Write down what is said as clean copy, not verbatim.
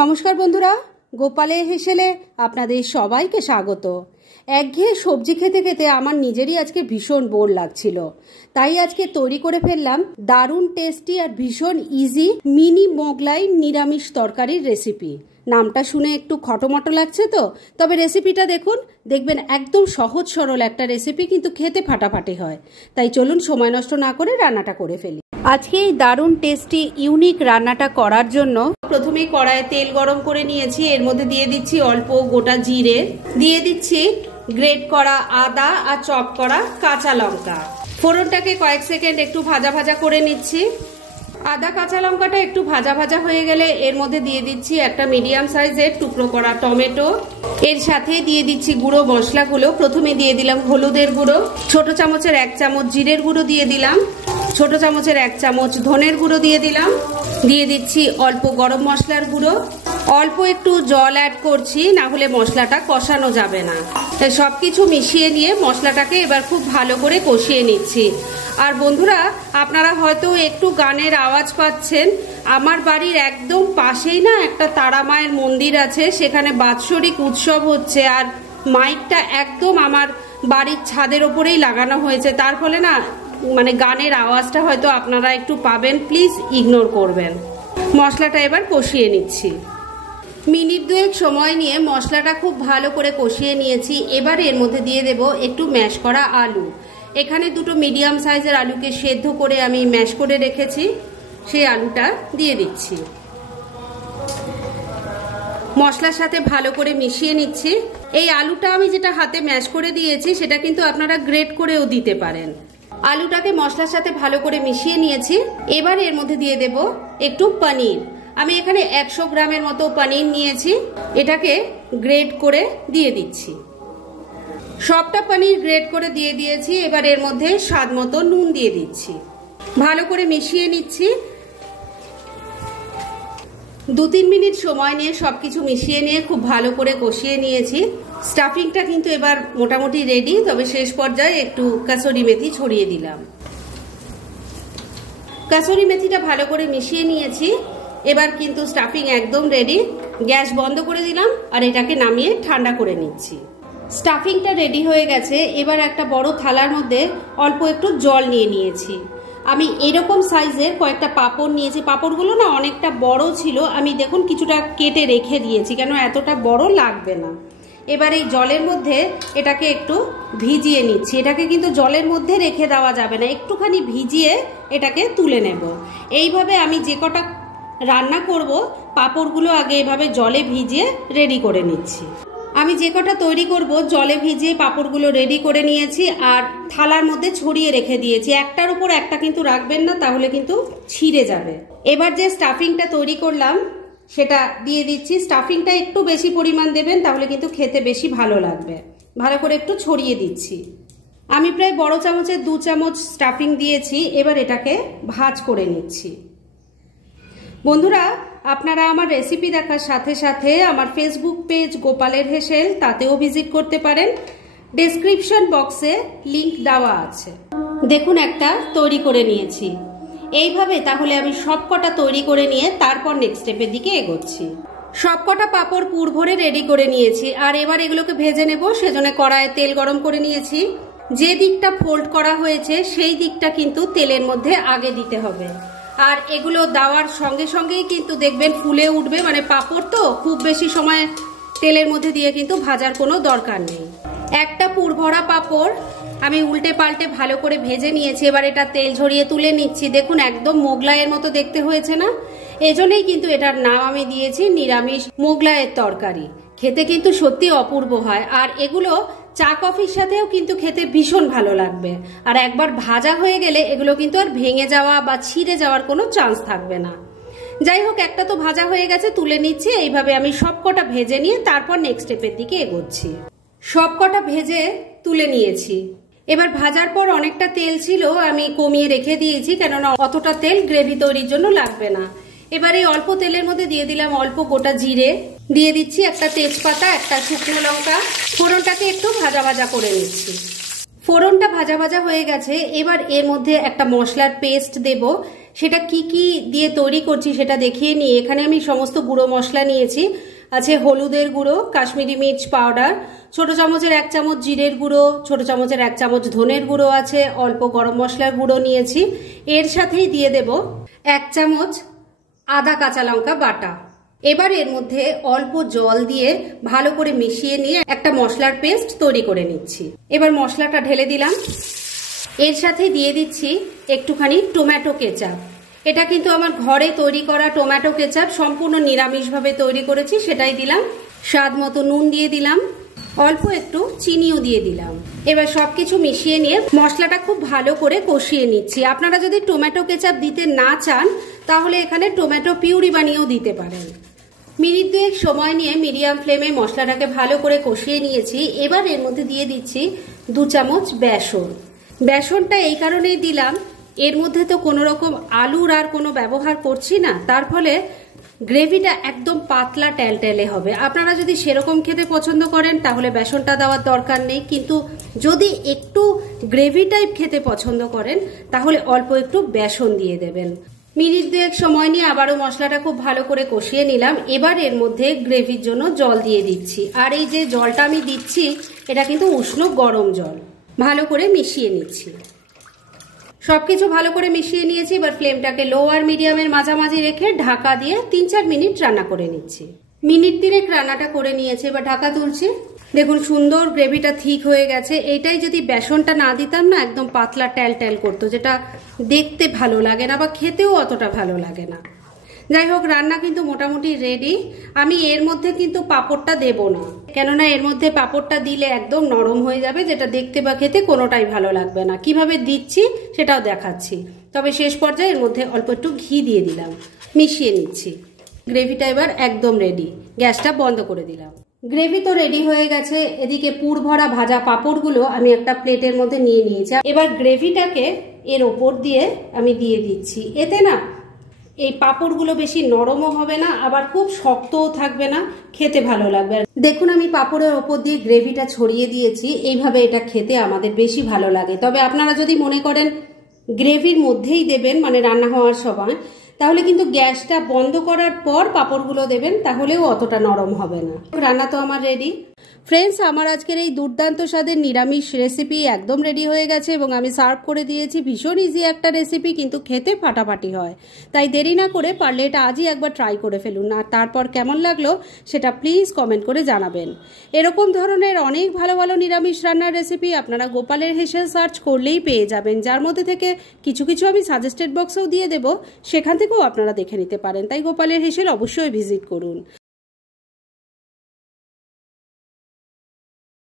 নমস্কার বন্ধুরা, গোপালের হেসেলে আপনাদের সবাইকে স্বাগত। একঘেয়ে সবজি খেতে খেতে আমার নিজেরই আজকে ভীষণ বোর লাগছিল, তাই আজকে তৈরি করে ফেললাম দারুণ টেস্টি আর ভীষণ ইজি মিনি মোগলাই নিরামিষ তরকারির রেসিপি। নামটা শুনে একটু খটোমটো লাগছে তো, তবে রেসিপিটা দেখবেন একদম সহজ সরল একটা রেসিপি, কিন্তু খেতে ফাটাফাটি হয়। তাই চলুন সময় নষ্ট না করে রান্নাটা করে ফেলি। আজকে এই দারুণ টেস্টি ইউনিক রান্নাটা করার জন্য প্রথমেই কড়াইয়ে তেল গরম করে নিয়েছি। এর মধ্যে দিয়ে দিচ্ছি অল্প গোটা জিরে, দিয়ে দিচ্ছি গ্রেট করা আদা আর চপ করা কাঁচা লঙ্কা। ফোড়নটাকে কয়েক সেকেন্ড একটু ভাজা ভাজা করে নিচ্ছি। আদা কাঁচা লঙ্কাটা একটু ভাজা ভাজা হয়ে গেলে এর মধ্যে দিয়ে দিচ্ছি একটা মিডিয়াম সাইজের টুকরো করা টমেটো। এর সাথে দিয়ে দিচ্ছি গুঁড়ো মশলাগুলো। প্রথমে দিয়ে দিলাম হলুদের গুঁড়ো, ছোট চামচের 1 চামচ জিরের গুঁড়ো দিয়ে দিলাম, ছোট চামচের 1 চামচ ধনের গুঁড়ো দিয়ে দিলাম, দিয়ে দিচ্ছি অল্প গরম মশলার গুঁড়ো। অল্প একটু জল অ্যাড করছি, না হলে মশলাটা কষানো যাবে না। তাই সবকিছু মিশিয়ে নিয়ে মশলাটাকে এবার খুব ভালো করে কষিয়ে নিচ্ছি। আর বন্ধুরা, আপনারা হয়তো একটু গানের আওয়াজ পাচ্ছেন। আমার বাড়ির একদম পাশেই না একটা তারা মায়ের মন্দির আছে, সেখানে বাৎসরিক উৎসব হচ্ছে, আর মাইকটা একদম আমার বাড়ির ছাদের ওপরেই লাগানো হয়েছে। তার ফলে না গানের আওয়াজটা হয়তো আপনারা একটু পাবেন, প্লিজ ইগনোর করবেন। মশলাটা এবার কষিয়ে নিচ্ছি। মিনিট 2 সময় নিয়ে মশলাটা খুব ভালো করে কষিয়ে নিয়েছি। এবার এর মধ্যে দিয়ে দেব একটু ম্যাশ করা আলু। এখানে দুটো মিডিয়াম সাইজের আলুকে সেদ্ধ করে আমি ম্যাশ করে রেখেছি, সেই আলুটা দিয়ে দিচ্ছি। মশলার সাথে ভালো করে মিশিয়ে নিচ্ছি। এই আলুটা আমি যেটা হাতে ম্যাশ করে দিয়েছি সেটা কিন্তু আপনারা গ্রেট করেও দিতে পারেন। আলুটাকে মশলার সাথে ভালো করে মিশিয়ে নিয়েছি। এবার এর মধ্যে দিয়ে দেব একটু পনির। আমি এখানে 100 গ্রামের মতো পনির নিয়েছি, এটাকে গ্রেট করে দিয়ে দিচ্ছি। সবটা পনির গ্রেট করে দিয়ে দিয়েছি। এবার এর মধ্যে স্বাদ মতো নুন দিয়ে দিচ্ছি, ভালো করে মিশিয়ে নিচ্ছি। 2-3 মিনিট সময় নিয়ে সবকিছু মিশিয়ে নিয়ে খুব ভালো করে কষিয়ে নিয়েছি। স্টাফিংটা কিন্তু এবার মোটামুটি রেডি, তবে শেষ পর্যায়ে একটু কাসুরি মেথি ছড়িয়ে দিলাম। কাসুরি মেথিটা ভালো করে মিশিয়ে নিয়েছি। এবার কিন্তু স্টাফিং একদম রেডি। গ্যাস বন্ধ করে দিলাম আর এটাকে নামিয়ে ঠান্ডা করে নিচ্ছি। স্টাফিংটা রেডি হয়ে গেছে। এবার একটা বড় থালার মধ্যে অল্প একটু জল নিয়ে নিয়েছি। আমি এরকম সাইজের কয়েকটা পাঁপড় নিয়েছি। পাঁপড়গুলো না অনেকটা বড় ছিল, আমি দেখুন কিছুটা কেটে রেখে দিয়েছি, কেন এতটা বড় লাগবে না। এবার এই জলের মধ্যে এটাকে একটু ভিজিয়ে নিচ্ছি। এটাকে কিন্তু জলের মধ্যে রেখে দেওয়া যাবে না, একটুখানি ভিজিয়ে এটাকে তুলে নেব। এইভাবে আমি যে কটা রান্না করব পাঁপড়গুলো আগে এভাবে জলে ভিজিয়ে রেডি করে নিচ্ছি। আমি যে কটা তৈরি করব জলে ভিজিয়ে পাঁপড়গুলো রেডি করে নিয়েছি আর থালার মধ্যে ছড়িয়ে রেখে দিয়েছি। একটার উপর একটা কিন্তু রাখবেন না, তাহলে কিন্তু ছিঁড়ে যাবে। এবার যে স্টাফিংটা তৈরি করলাম সেটা দিয়ে দিচ্ছি। স্টাফিংটা একটু বেশি পরিমাণ দেবেন, তাহলে কিন্তু খেতে বেশি ভালো লাগবে। ভালো করে একটু ছড়িয়ে দিচ্ছি। আমি প্রায় বড় চামচের 2 চামচ স্টাফিং দিয়েছি। এবার এটাকে ভাঁজ করে নিচ্ছি। বন্ধুরা, আপনারা আমার রেসিপি দেখার সাথে সাথে আমার ফেসবুক পেজ গোপালের হেসেল, তাতেও ভিজিট করতে পারেন। ডেসক্রিপশন বক্সে লিংক দেওয়া আছে। দেখুন একটা তৈরি করে নিয়েছি। এইভাবে তাহলে আমি সবকটা তৈরি করে নিয়ে তারপর নেক্সট স্টেপের দিকে এগোচ্ছি। সবকটা পাঁপড় পুর ভরে রেডি করে নিয়েছি আর এবার এগুলোকে ভেজে নেব। সেজন্য কড়াইয়ে তেল গরম করে নিয়েছি। যে দিকটা ফোল্ড করা হয়েছে সেই দিকটা কিন্তু তেলের মধ্যে আগে দিতে হবে। আর এগুলো দেওয়ার সঙ্গে সঙ্গেই কিন্তু দেখবেন ফুলে উঠবে। পাঁপড় তো খুব বেশি সময় তেলের মধ্যে দিয়ে কিন্তু ভাজার কোনো দরকার নেই। একটা পুর ভরা পাঁপড় আমি উল্টে পাল্টে ভালো করে ভেজে নিয়েছি। এবার এটা তেল ঝরিয়ে তুলে নিচ্ছি। দেখুন একদম মোগলাইয়ের মতো দেখতে হয়েছে না? এজন্যই কিন্তু এটার নাম আমি দিয়েছি নিরামিষ মোগলাইয়ের তরকারি। খেতে কিন্তু সত্যি অপূর্ব হয়। আর এগুলো চা কফির সাথেও কিন্তু খেতে ভীষণ ভালো লাগবে। আর একবার ভাজা হয়ে গেলে এগুলো কিন্তু আর ভেঙে যাওয়া বা ছিঁড়ে যাওয়ার কোনো চান্স থাকবে না। যাই হোক, একটা তো ভাজা হয়ে গেছে, তুলে নিচ্ছি। এইভাবে আমি সবকটা ভেজে নিয়ে তারপর নেক্সট স্টেপের দিকে এগোচ্ছি। সবকটা ভেজে তুলে নিয়েছি। এবার ভাজার পর অনেকটা তেল ছিল, আমি কমিয়ে রেখে দিয়েছি, কেননা অতটা তেল গ্রেভি তৈরির জন্য লাগবে না। এবার এই অল্প তেলের মধ্যে দিয়ে দিলাম অল্প গোটা জিরে, দিয়ে দিচ্ছি একটা তেজপাতা, একটা শুকনো লঙ্কা। ফোড়নটাকে একটু ভাজা ভাজা করে নিচ্ছি। ফোড়নটা ভাজা ভাজা হয়ে গেছে। এবার এর মধ্যে একটা মশলার পেস্ট দেব, সেটা কি কি দিয়ে তৈরি করছি সেটা দেখিয়ে নিই। এখানে আমি সমস্ত গুঁড়ো মশলা নিয়েছি। আছে হলুদের গুঁড়ো, কাশ্মীরি মির্চ পাউডার, ছোট চামচের 1 চামচ জিরের গুঁড়ো, ছোট চামচের 1 চামচ ধনের গুঁড়ো আছে, অল্প গরম মশলার গুঁড়ো নিয়েছি। এর সাথেই দিয়ে দেব 1 চামচ আদা কাঁচা লঙ্কা বাটা। এবার এর মধ্যে অল্প জল দিয়ে ভালো করে মিশিয়ে নিয়ে একটা মশলার পেস্ট তৈরি করে নিচ্ছি। এবার মশলাটা ঢেলে দিলাম। এর সাথে দিয়ে দিচ্ছি একটুখানি টমেটো কেচাপ। এটা কিন্তু আমার ঘরে তৈরি করা টমেটো কেচাপ, সম্পূর্ণ নিরামিষভাবে তৈরি করেছি, সেটাই দিলাম। স্বাদ মতো নুন দিয়ে দিলাম, অল্প একটু চিনিও দিয়ে দিলাম। এবার সবকিছু মিশিয়ে নিয়ে মশলাটা খুব ভালো করে কষিয়ে নিচ্ছি। আপনারা যদি টমেটো কেচাপ দিতে না চান তাহলে এখানে টমেটো পিউরি বানিয়েও দিতে পারেন। মিনিট 2 সময় নিয়ে মিডিয়াম ফ্লেমে মশলাটাকে ভালো করে কষিয়ে নিয়েছি। এবার এর মধ্যে দিয়ে দিচ্ছি 2 চামচ বেসন। বেসনটা এই কারণেই দিলাম, এর মধ্যে তো কোনো রকম আলুর আর কোনো ব্যবহার করছি না, তার ফলে গ্রেভিটা একদম পাতলা টেলটেলে হবে। আপনারা যদি সেরকম খেতে পছন্দ করেন তাহলে বেসনটা দেওয়ার দরকার নেই, কিন্তু যদি একটু গ্রেভি টাইপ খেতে পছন্দ করেন তাহলে অল্প একটু বেসন দিয়ে দেবেন। মিনিট 2 সময় নিয়ে আবারও মশলাটা খুব ভালো করে কষিয়ে নিলাম। এবার এর মধ্যে গ্রেভির জন্য জল দিয়ে দিচ্ছি। আর এই যে জলটা আমি দিচ্ছি এটা কিন্তু উষ্ণ গরম জল। ভালো করে মিশিয়ে নিচ্ছি। সবকিছু ভালো করে মিশিয়ে নিয়েছি। এবার ফ্লেমটাকে লো আর মিডিয়ামের মাঝামাঝি রেখে ঢাকা দিয়ে 3-4 মিনিট রান্না করে নিচ্ছি। মিনিট 3 রান্নাটা করে নিয়েছি, এবার ঢাকা তুলছি। দেখুন সুন্দর গ্রেভিটা ঠিক হয়ে গেছে। এইটাই যদি বেসনটা না দিতাম না একদম পাতলা টেল টেল করতো, যেটা দেখতে ভালো লাগে না বা খেতেও অতটা ভালো লাগে না। যাই হোক, রান্না কিন্তু মোটামুটি রেডি। আমি এর মধ্যে কিন্তু পাঁপড়টা দেব না, কেননা এর মধ্যে পাঁপড়টা দিলে একদম নরম হয়ে যাবে, যেটা দেখতে বা খেতে কোনোটাই ভালো লাগবে না। কিভাবে দিচ্ছি সেটাও দেখাচ্ছি। তবে শেষ পর্যায়ে এর মধ্যে অল্প একটু ঘি দিয়ে দিলাম, মিশিয়ে নিচ্ছি। গ্রেভিটা এবার একদম রেডি। গ্যাসটা বন্ধ করে দিলাম। গ্রেভি তো রেডি হয়ে গেছে। এদিকে পুর ভরা ভাজা পাঁপড়গুলো আমি একটা প্লেটের মধ্যে নিয়ে নিয়েছি। এবার গ্রেভিটাকে এর ওপর দিয়ে আমি দিয়ে দিচ্ছি। এতে না এই পাঁপড়গুলো বেশি নরমও হবে না, আবার খুব শক্তও থাকবে না, খেতে ভালো লাগবে। দেখুন আমি পাঁপড়ের ওপর দিয়ে গ্রেভিটা ছড়িয়ে দিয়েছি। এইভাবে এটা খেতে আমাদের বেশি ভালো লাগে। তবে আপনারা যদি মনে করেন গ্রেভির মধ্যেই দেবেন, মানে রান্না হওয়ার সময়, তাহলে কিন্তু গ্যাসটা বন্ধ করার পর পাঁপড়গুলো দেবেন, তাহলেও অতটা নরম হবে না। রান্না তো আমার রেডি। ফ্রেন্ডস, আমার আজকের এই দুর্দান্ত স্বাদের নিরামিষ রেসিপি একদম রেডি হয়ে গেছে এবং আমি সার্ভ করে দিয়েছি। ভীষণ ইজি একটা রেসিপি, কিন্তু খেতে ফাটাফাটি হয়। তাই দেরি না করে পারলে এটা আজই একবার ট্রাই করে ফেলুন। আর তারপর কেমন লাগলো সেটা প্লিজ কমেন্ট করে জানাবেন। এরকম ধরনের অনেক ভালো ভালো নিরামিষ রান্নার রেসিপি আপনারা গোপালের হেসেল সার্চ করলেই পেয়ে যাবেন, যার মধ্যে থেকে কিছু কিছু আমি সাজেস্টেড বক্সেও দিয়ে দেবো, সেখান থেকেও আপনারা দেখে নিতে পারেন। তাই গোপালের হেসেল অবশ্যই ভিজিট করুন।